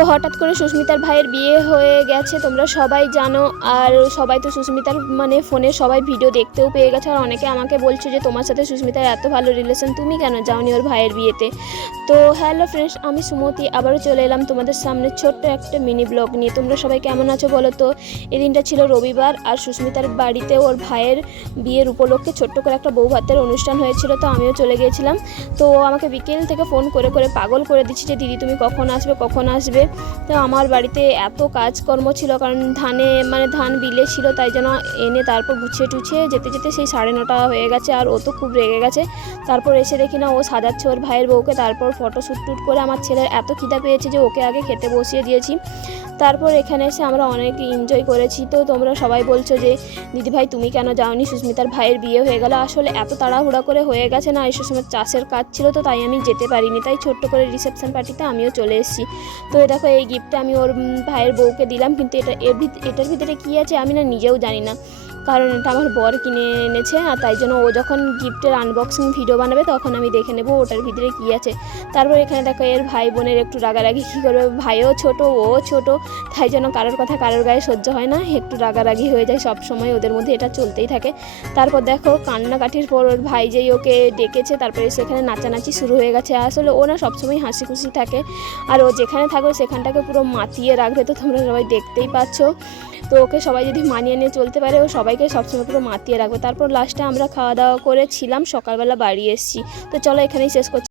তো হঠাৎ করে সুস্মিতার ভাইয়ের বিয়ে হয়ে গেছে, তোমরা সবাই জানো। আর সবাই তো সুস্মিতার মানে ফোনে সবাই ভিডিও দেখতেও পেয়ে গেছে। আর অনেকে আমাকে বলছে যে তোমার সাথে সুস্মিতার এত ভালো রিলেশন, তুমি কেন যাওনি ওর ভাইয়ের বিয়েতে। তো হ্যালো ফ্রেন্ডস, আমি সুমতি আবারও চলে এলাম তোমাদের সামনে ছোট্ট একটা মিনি ব্লগ নিয়ে। তোমরা সবাই কেমন আছো বলো তো। এই দিনটা ছিল রবিবার, আর সুস্মিতার বাড়িতে ওর ভাইয়ের বিয়ের উপলক্ষে ছোট্ট করে একটা বউ ভাতের অনুষ্ঠান হয়েছিল। তো আমিও চলে গিয়েছিলাম। তো আমাকে বিকেল থেকে ফোন করে করে পাগল করে দিচ্ছি যে দিদি তুমি কখন আসবে কখন আসবে। তো আমার বাড়িতে এত কাজকর্ম ছিল, কারণ ধান বিলে ছিল, তাই জন্য এনে তারপর গুছিয়ে টুছিয়ে যেতে যেতে সেই 9:30 হয়ে গেছে। আর ও তো খুব রেগে গেছে। তারপর এসে দেখি না ও সাজাচ্ছে ওর ভাইয়ের বউকে। তারপর ফটোশ্যুট করে আমার ছেলের এত খিদা পেয়েছে যে ওকে আগে খেতে বসিয়ে দিয়েছি। তারপর এখানে এসে আমরা অনেক এনজয় করেছি। তো তোমরা সবাই বলছো যে দিদিভাই তুমি কেন যাওনি, সুস্মিতার ভাইয়ের বিয়ে হয়ে গেল। আসলে এত তাড়াহুড়া করে হয়ে গেছে না, এসে সময় চাষের কাজ ছিল, তো তাই আমি যেতে পারিনি। তাই ছোট্ট করে রিসেপশন পার্টিতে আমিও চলে এসেছি। তো দেখো এই গিফটটা আমি ওর ভাইয়ের বউকে দিলাম, কিন্তু এটার ভিতরে কী আছে আমি না নিজেও জানি না, কারণ এটা আমার বর কিনে এনেছে। আর তাই জন্য ও যখন গিফটের আনবক্সিং ভিডিও বানাবে তখন আমি দেখে নেবো ওটার ভিতরে কী আছে। তারপর এখানে দেখো এর ভাই বোনের একটু রাগারাগি কী করবে, ভাইও ছোট ও ছোট, তাই জন্য কারোর কথা কারোর গায়ে সহ্য হয় না, একটু রাগারাগি হয়ে যায় সব সময়, ওদের মধ্যে এটা চলতেই থাকে। তারপর দেখো কান্নাকাটির পর ওর ভাই যেই ওকে ডেকেছে, তারপরে সেখানে নাচানাচি শুরু হয়ে গেছে। আসলে ও না সবসময় হাসি খুশি থাকে, আর ও যেখানে থাকবে সেখানটাকে পুরো মাতিয়ে রাখবে। তো তোমরা সবাই দেখতেই পাচ্ছ। তো ওকে সবাই যদি মানিয়ে নিয়ে চলতে পারে, ও সবাইকে সবসময় পুরো মাতিয়ে রাখবে। তারপর লাস্টে আমরা খাওয়া দাওয়া করেছিলাম, সকালবেলা বাড়ি এসেছি। তো চলো এখানেই শেষ করছি।